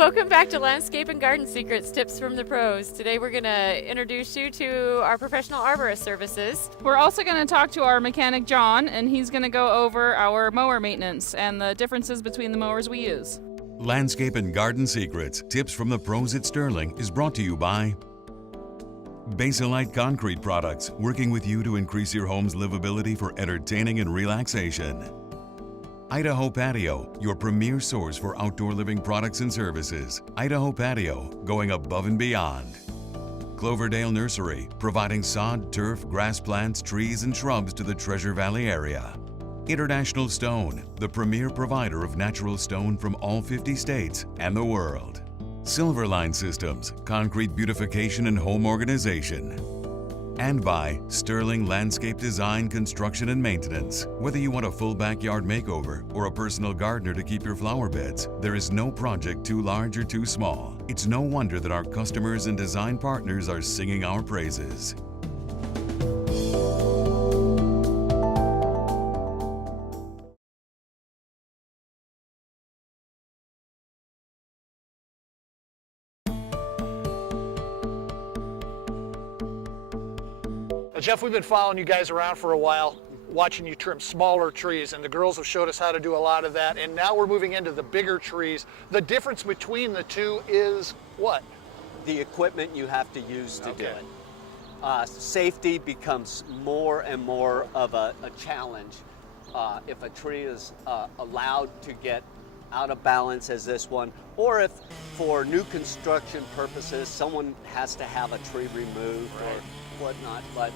Welcome back to Landscape and Garden Secrets, Tips from the Pros. Today we're going to introduce you to our professional arborist services. We're also going to talk to our mechanic, John, and he's going to go over our mower maintenance and the differences between the mowers we use. Landscape and Garden Secrets, Tips from the Pros at Sterling is brought to you by Basilite Concrete Products, working with you to increase your home's livability for entertaining and relaxation. Idaho Patio, your premier source for outdoor living products and services. Idaho Patio, going above and beyond. Cloverdale Nursery, providing sod, turf, grass plants, trees, and shrubs to the Treasure Valley area. International Stone, the premier provider of natural stone from all 50 states and the world. Silverline Systems, concrete beautification and home organization. And by Sterling Landscape Design, Construction and Maintenance. Whether you want a full backyard makeover or a personal gardener to keep your flower beds, there is no project too large or too small. It's no wonder that our customers and design partners are singing our praises. Jeff, we've been following you guys around for a while, watching you trim smaller trees, and the girls have showed us how to do a lot of that, and now we're moving into the bigger trees. The difference between the two is what? The equipment you have to use to do it. Safety becomes more and more of a challenge. If a tree is allowed to get out of balance as this one, or if for new construction purposes someone has to have a tree removed or whatnot, but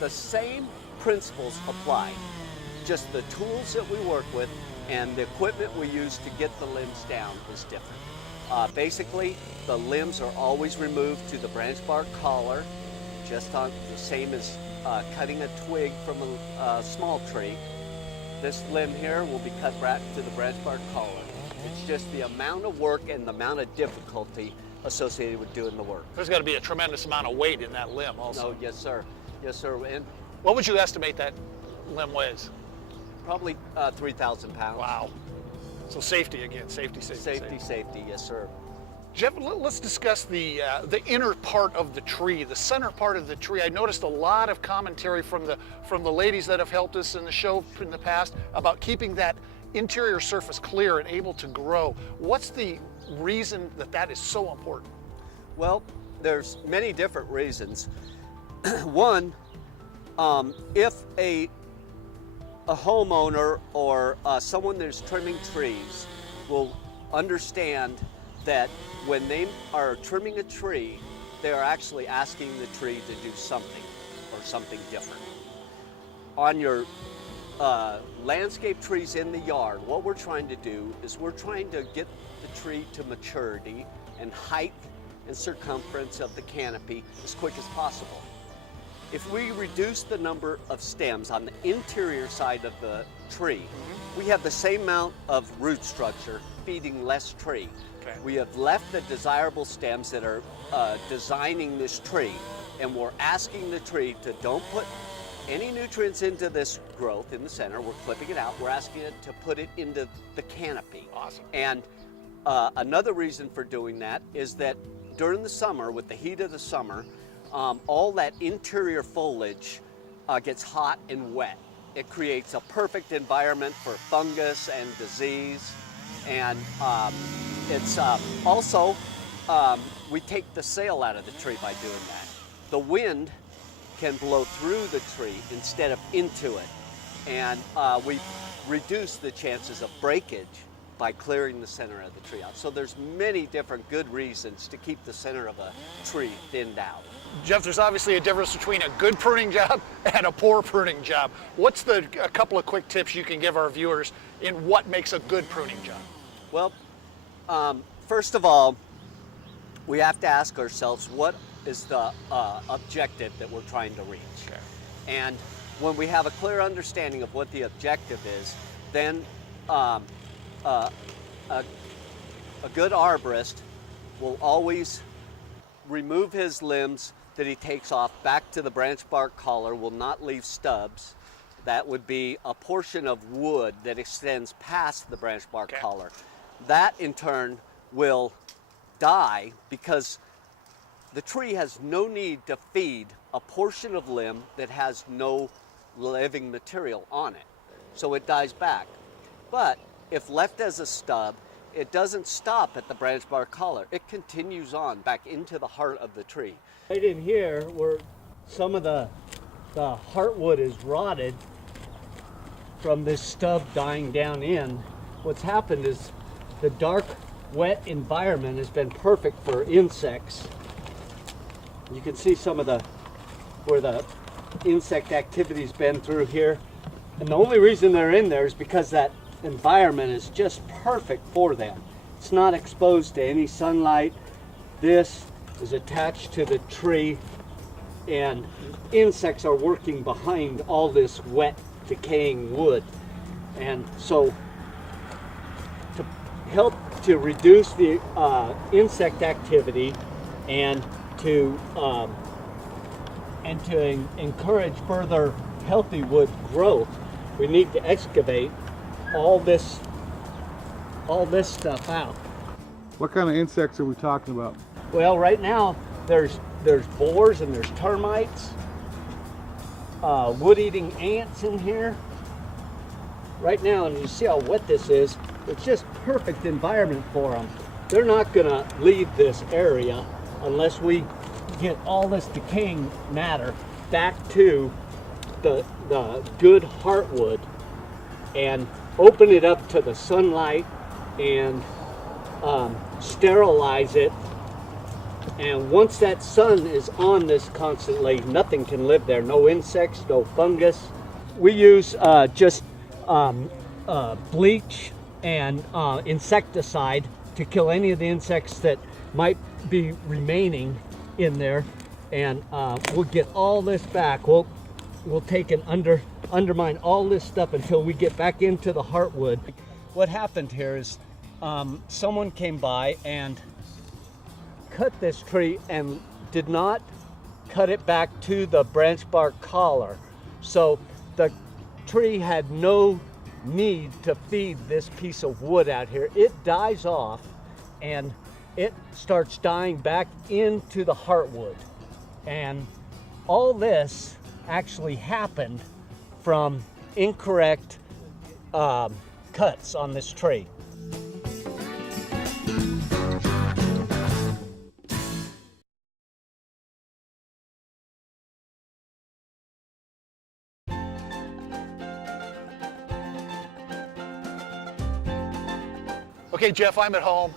the same principles apply. Just the tools that we work with and the equipment we use to get the limbs down is different. Basically, the limbs are always removed to the branch bark collar, just on the same as cutting a twig from a small tree. This limb here will be cut back to the branch bark collar. It's just the amount of work and the amount of difficulty associated with doing the work. There's got to be a tremendous amount of weight in that limb also. Oh, yes, sir. Yes, sir. And what would you estimate that limb weighs? probably 3,000 pounds. Wow. So safety again, safety. Safety, yes, sir. Jeff, let's discuss the inner part of the tree, the center part of the tree. I noticed a lot of commentary from the ladies that have helped us in the show in the past about keeping that interior surface clear and able to grow. What's the reason that is so important? Well, there's many different reasons. One, if a homeowner or someone that's trimming trees will understand that when they are trimming a tree, they are actually asking the tree to do something or something different. On your landscape trees in the yard, what we're trying to do is we're trying to get the tree to maturity and height and circumference of the canopy as quick as possible. If we reduce the number of stems on the interior side of the tree, we have the same amount of root structure feeding less tree. Okay. We have left the desirable stems that are designing this tree, and we're asking the tree to don't put any nutrients into this growth in the center. We're clipping it out. We're asking it to put it into the canopy. Awesome. And another reason for doing that is that during the summer, with the heat of the summer, all that interior foliage gets hot and wet. It creates a perfect environment for fungus and disease. And it's also, we take the sail out of the tree by doing that. The wind can blow through the tree instead of into it. And we reduce the chances of breakage by clearing the center of the tree out. So there's many different good reasons to keep the center of a tree thinned out. Jeff, there's obviously a difference between a good pruning job and a poor pruning job. What's a couple of quick tips you can give our viewers in what makes a good pruning job? Well, first of all, we have to ask ourselves, what is the objective that we're trying to reach? Okay. And when we have a clear understanding of what the objective is, then a good arborist will always remove his limbs that he takes off back to the branch bark collar, will not leave stubs. That would be a portion of wood that extends past the branch bark collar. That in turn will die because the tree has no need to feed a portion of limb that has no living material on it. So it dies back. But if left as a stub, it doesn't stop at the branch bark collar. It continues on back into the heart of the tree. Right in here where some of the heartwood is rotted from this stub dying down in, what's happened is the dark, wet environment has been perfect for insects. You can see some of where the insect activity's been through here. And the only reason they're in there is because that environment is just perfect for them. It's not exposed to any sunlight. This is attached to the tree, and insects are working behind all this wet, decaying wood. And so to help to reduce the insect activity and to encourage further healthy wood growth, we need to excavate all this stuff out. What kind of insects are we talking about? Well, right now there's boars and there's termites, wood-eating ants in here. Right now, and you see how wet this is, it's just perfect environment for them. They're not gonna leave this area unless we get all this decaying matter back to the good heartwood and open it up to the sunlight and sterilize it. And once that sun is on this constantly, nothing can live there. No insects, no fungus. We use just bleach and insecticide to kill any of the insects that might be remaining in there. And we'll get all this back. We'll take and undermine all this stuff until we get back into the heartwood. What happened here is someone came by and cut this tree and did not cut it back to the branch bark collar. So the tree had no need to feed this piece of wood out here. It dies off and it starts dying back into the heartwood. And all this actually happened from incorrect cuts on this tree. Okay, Jeff, I'm at home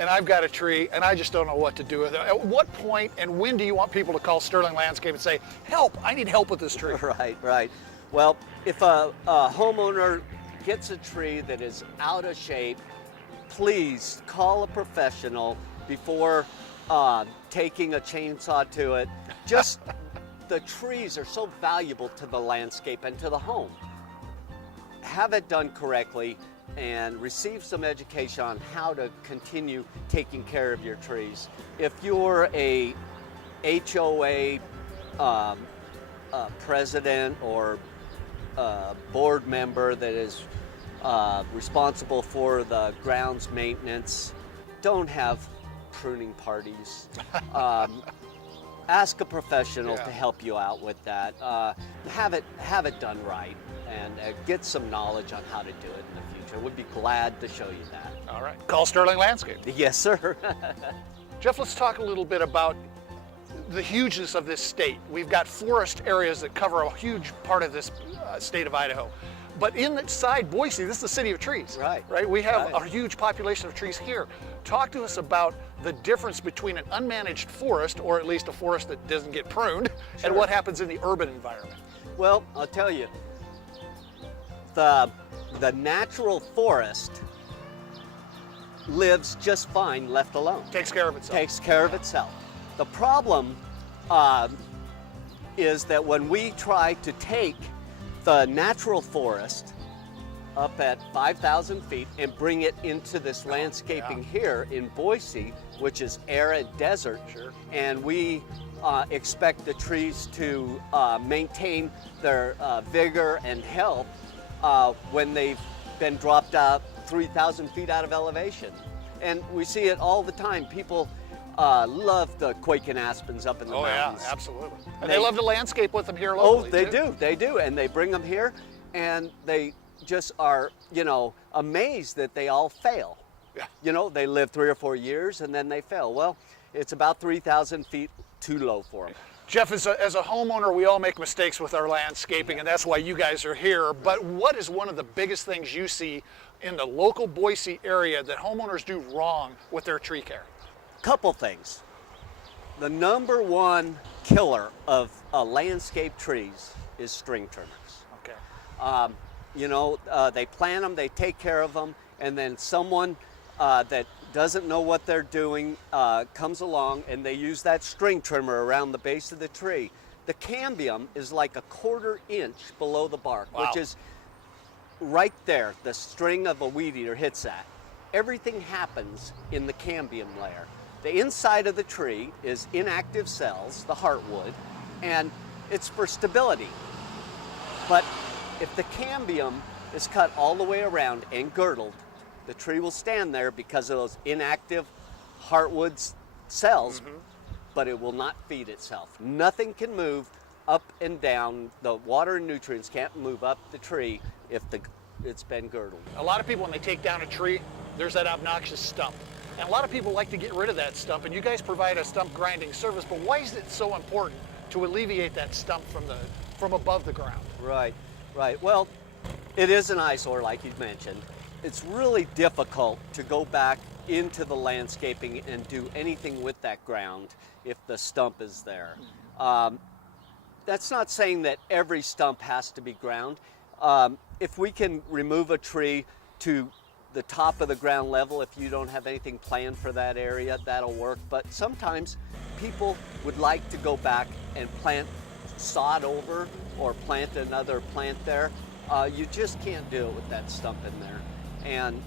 and I've got a tree and I just don't know what to do with it. At what point and when do you want people to call Sterling Landscape and say, help, I need help with this tree? Right. Well, if a homeowner gets a tree that is out of shape, please call a professional before taking a chainsaw to it. Just the trees are so valuable to the landscape and to the home. Have it done correctly and receive some education on how to continue taking care of your trees. If you're a HOA president or board member that is responsible for the grounds maintenance, don't have pruning parties. Ask a professional to help you out with that. Have it done right and get some knowledge on how to do it in the future. We'd be glad to show you that. All right. Call Sterling Landscape. Yes, sir. Jeff, let's talk a little bit about the hugeness of this state. We've got forest areas that cover a huge part of this state of Idaho. But inside Boise, this is the city of trees. Right? We have a huge population of trees here. Talk to us about the difference between an unmanaged forest, or at least a forest that doesn't get pruned, and what happens in the urban environment. Well, I'll tell you, the natural forest lives just fine left alone. Takes care of itself. Takes care of itself. The problem is that when we try to take the natural forest up at 5,000 feet and bring it into this landscaping here in Boise, which is arid desert, and we expect the trees to maintain their vigor and health when they've been dropped out 3,000 feet out of elevation. And we see it all the time. People love the Quaking aspens up in the mountains. Yeah, absolutely. And they love to landscape with them here locally. They do, and they bring them here, and they just are, you know, amazed that they all fail. Yeah. You know, they live 3 or 4 years and then they fail. Well, it's about 3,000 feet too low for them. Jeff, as a homeowner, we all make mistakes with our landscaping, and that's why you guys are here. But what is one of the biggest things you see in the local Boise area that homeowners do wrong with their tree care? Couple things. The number one killer of landscape trees is string trimmers. Okay. You know, they plant them, they take care of them, and then someone that doesn't know what they're doing comes along and they use that string trimmer around the base of the tree. The cambium is like a 1/4 inch below the bark, Wow. which is right there. The string of a weed eater hits that. Everything happens in the cambium layer. The inside of the tree is inactive cells, the heartwood, and it's for stability. But if the cambium is cut all the way around and girdled, the tree will stand there because of those inactive heartwood cells, but it will not feed itself. Nothing can move up and down. The water and nutrients can't move up the tree if it's been girdled. A lot of people, when they take down a tree, there's that obnoxious stump. And a lot of people like to get rid of that stump, and you guys provide a stump grinding service, but why is it so important to alleviate that stump from above the ground? Right, right. Well, it is an eyesore, like you mentioned. It's really difficult to go back into the landscaping and do anything with that ground if the stump is there. That's not saying that every stump has to be ground. If we can remove a tree to the top of the ground level, if you don't have anything planned for that area, that'll work. But sometimes people would like to go back and plant sod over or plant another plant there. You just can't do it with that stump in there. And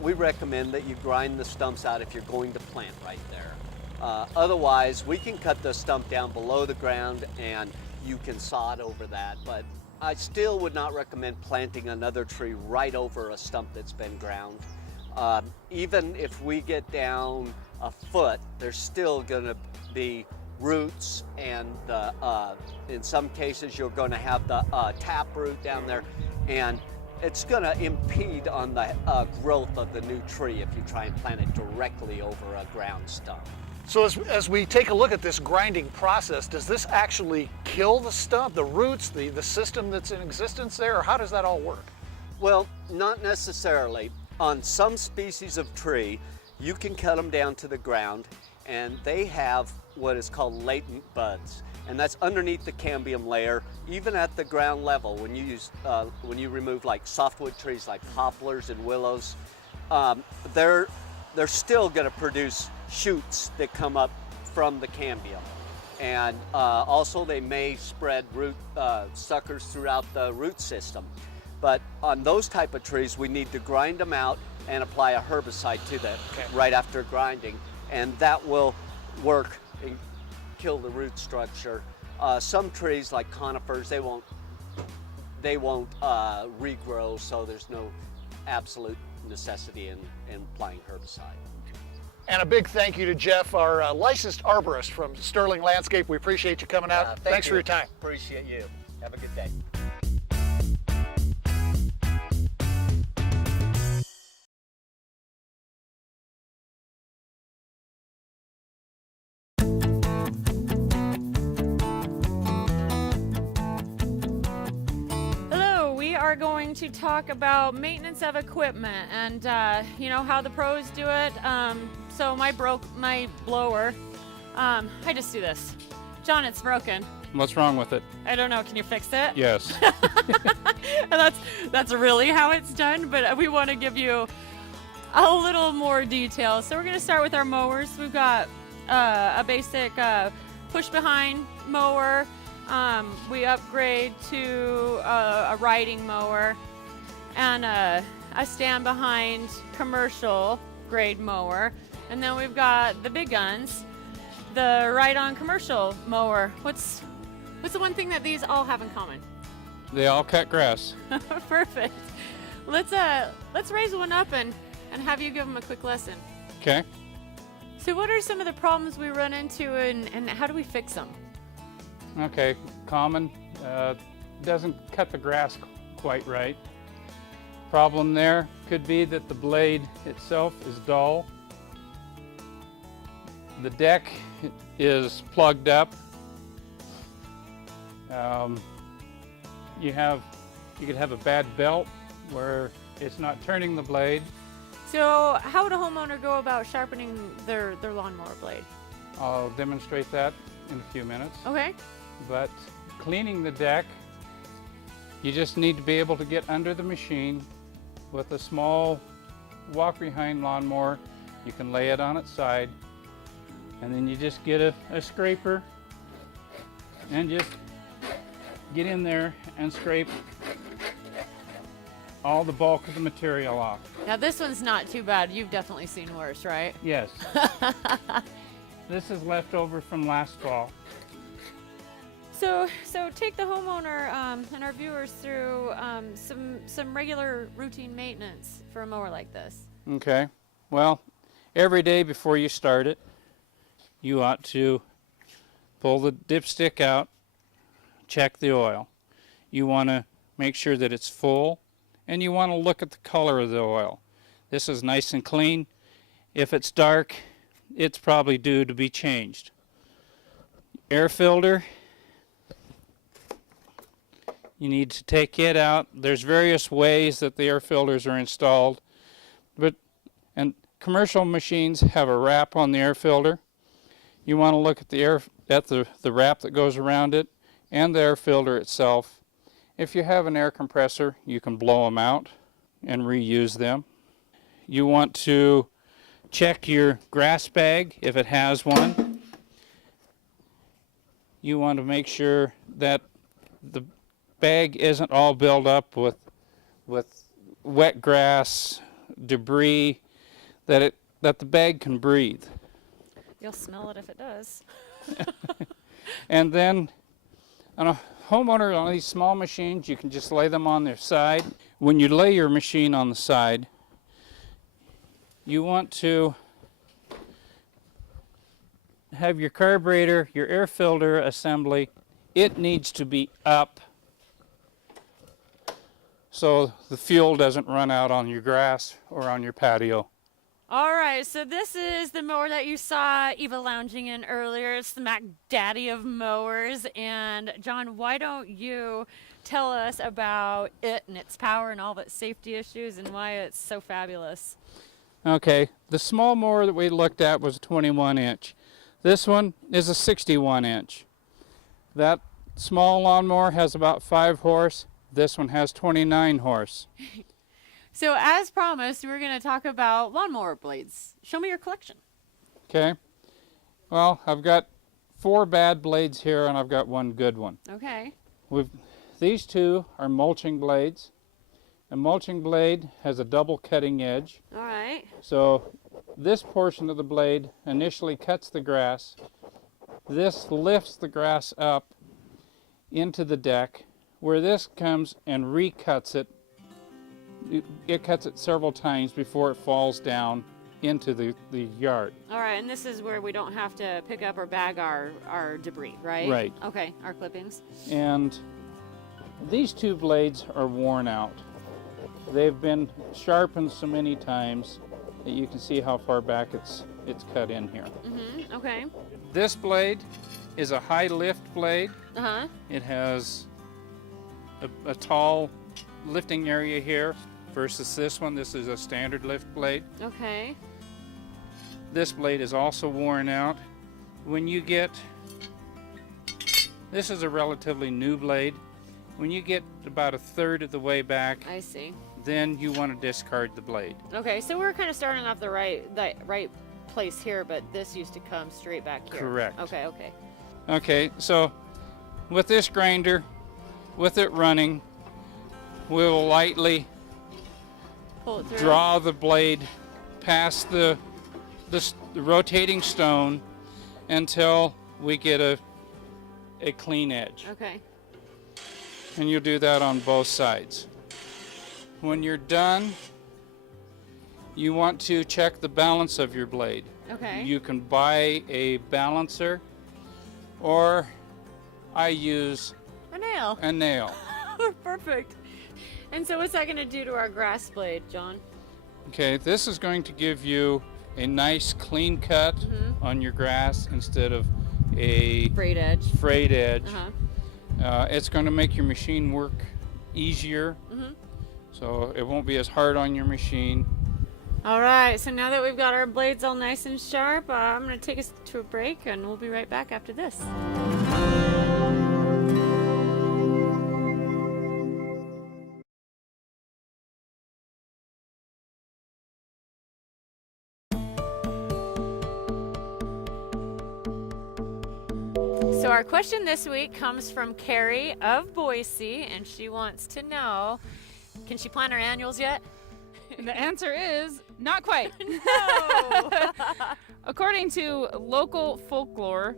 we recommend that you grind the stumps out if you're going to plant right there. Otherwise, we can cut the stump down below the ground and you can sod over that. But I still would not recommend planting another tree right over a stump that's been ground. Even if we get down a foot, there's still going to be roots, and in some cases you're going to have the tap root down there, and it's going to impede on the growth of the new tree if you try and plant it directly over a ground stump. So as we take a look at this grinding process, does this actually kill the stump, the roots, the system that's in existence there, or how does that all work? Well, not necessarily. On some species of tree, you can cut them down to the ground, and they have what is called latent buds, and that's underneath the cambium layer, even at the ground level. When you remove like softwood trees like poplars and willows, they're still going to produce shoots that come up from the cambium, and also they may spread root suckers throughout the root system. But on those type of trees, we need to grind them out and apply a herbicide to them right after grinding, and that will work and kill the root structure. Some trees like conifers, they won't regrow, so there's no absolute necessity in applying herbicide. And a big thank you to Jeff, our licensed arborist from Sterling Landscape. We appreciate you coming out. Thanks for your time. Appreciate you. Have a good day. Are going to talk about maintenance of equipment and you know how the pros do it. So my blower, I just do this. John, it's broken. What's wrong with it? I don't know. Can you fix it? Yes. That's really how it's done, but we want to give you a little more detail. So we're going to start with our mowers. We've got a basic push behind mower. We upgrade to a riding mower and a stand behind commercial grade mower. And then we've got the big guns, the ride-on commercial mower. What's the one thing that these all have in common? They all cut grass. Perfect. Let's raise one up and have you give them a quick lesson. Okay. So what are some of the problems we run into and how do we fix them? Okay. Common. Doesn't cut the grass quite right. Problem there could be that the blade itself is dull. The deck is plugged up. You could have a bad belt where it's not turning the blade. So how would a homeowner go about sharpening their lawnmower blade? I'll demonstrate that in a few minutes. Okay. But cleaning the deck, you just need to be able to get under the machine with a small walk-behind lawnmower. You can lay it on its side, and then you just get a scraper and just get in there and scrape all the bulk of the material off. Now this one's not too bad. You've definitely seen worse, right? Yes. This is left over from last fall. So take the homeowner and our viewers through some regular routine maintenance for a mower like this. Okay. Well, every day before you start it, you ought to pull the dipstick out, check the oil. You want to make sure that it's full, and you want to look at the color of the oil. This is nice and clean. If it's dark, it's probably due to be changed. Air filter, you need to take it out. There's various ways that the air filters are installed, and commercial machines have a wrap on the air filter. You want to look at the wrap that goes around it and the air filter itself. If you have an air compressor, you can blow them out and reuse them. You want to check your grass bag if it has one. You want to make sure that the bag isn't all built up with wet grass, debris, that the bag can breathe. You'll smell it if it does. And then on a homeowner, on these small machines, you can just lay them on their side. When you lay your machine on the side, you want to have your carburetor, your air filter assembly, it needs to be up so the fuel doesn't run out on your grass or on your patio. All right, so this is the mower that you saw Eva lounging in earlier. It's the Mac Daddy of mowers. And John, why don't you tell us about it and its power and all of its safety issues and why it's so fabulous? Okay, the small mower that we looked at was a 21 inch. This one is a 61 inch. That small lawnmower has about 5 horse. This one has 29 horse. So as promised, we're going to talk about lawnmower blades. Show me your collection. Okay. Well, I've got 4 bad blades here and I've got 1 good one. Okay. These 2 are mulching blades. A mulching blade has a double cutting edge. All right. So this portion of the blade initially cuts the grass. This lifts the grass up into the deck, where this comes and recuts it. It cuts it several times before it falls down into the yard. All right, and this is where we don't have to pick up or bag our debris, right? Right. Okay, our clippings. And these 2 blades are worn out. They've been sharpened so many times that you can see how far back it's cut in here. Mm-hmm, okay. This blade is a high lift blade. Uh-huh. It has a tall lifting area here versus this one. This is a standard lift blade. Okay. This blade is also worn out. When you get, this is a relatively new blade. When you get about 1/3 of the way back, I see. then you want to discard the blade. Okay, so we're kind of starting off the right place here, but this used to come straight back here. Correct. Okay, okay. Okay, so with this grinder, with it running, we'll lightly Pull it through. draw the blade past the rotating stone until we get a clean edge. Okay. And you'll do that on both sides. When you're done, you want to check the balance of your blade. Okay. You can buy a balancer, or I use A nail. a nail. Perfect. And so what's that going to do to our grass blade, John? Okay, this is going to give you a nice clean cut on your grass instead of a Braid edge. frayed edge. Uh-huh. It's going to make your machine work easier, so it won't be as hard on your machine. All right, so now that we've got our blades all nice and sharp, I'm going to take us to a break, and we'll be right back after this. So our question this week comes from Carrie of Boise, and she wants to know, can she plan her annuals yet? The answer is not quite. No! According to local folklore,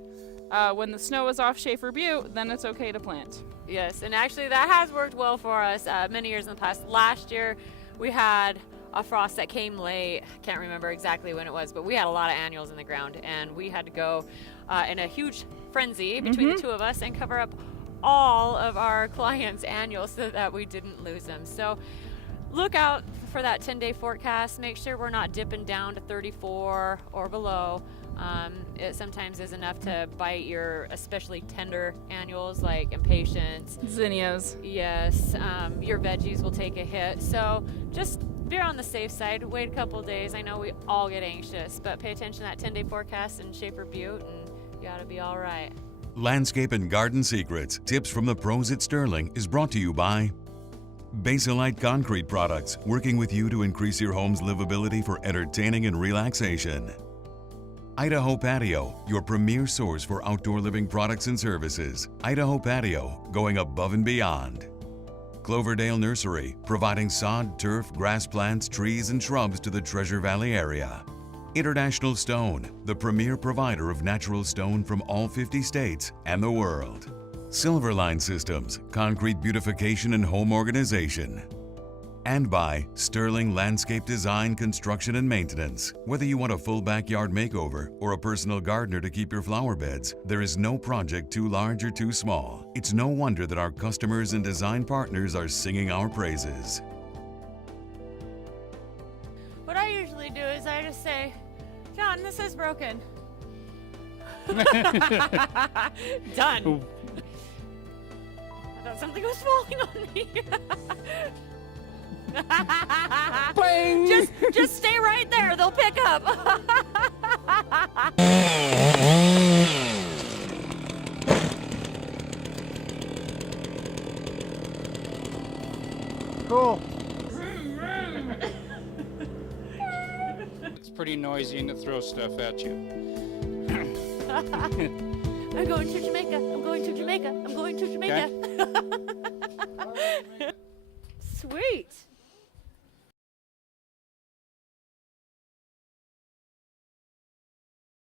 when the snow is off Schaefer Butte, then it's okay to plant. Yes, and actually that has worked well for us many years in the past. Last year we had a frost that came late. Can't remember exactly when it was, but we had a lot of annuals in the ground, and we had to go in a huge frenzy between the two of us and cover up all of our clients' annuals so that we didn't lose them. So look out for that 10-day forecast. Make sure we're not dipping down to 34 or below. It sometimes is enough to bite your especially tender annuals like impatiens. Zinnias. Yes, your veggies will take a hit. So just be on the safe side. Wait a couple days. I know we all get anxious, but pay attention to that 10-day forecast in Schaefer Butte, and you ought to be all right. Landscape and Garden Secrets, tips from the pros at Sterling is brought to you by Baselite Concrete Products, working with you to increase your home's livability for entertaining and relaxation. Idaho Patio, your premier source for outdoor living products and services. Idaho Patio, going above and beyond. Cloverdale Nursery, providing sod, turf, grass plants, trees, and shrubs to the Treasure Valley area. International Stone, the premier provider of natural stone from all 50 states and the world. Silverline Systems, concrete beautification and home organization. And by Sterling Landscape Design, Construction and Maintenance. Whether you want a full backyard makeover or a personal gardener to keep your flower beds, there is no project too large or too small. It's no wonder that our customers and design partners are singing our praises. What I usually do is I just say, John, this is broken. Done. I thought something was falling on me. Just stay right there. They'll pick up. Cool. It's pretty noisy and it throws stuff at you. I'm going to Jamaica. I'm going to Jamaica. I'm going to Jamaica. Sweet.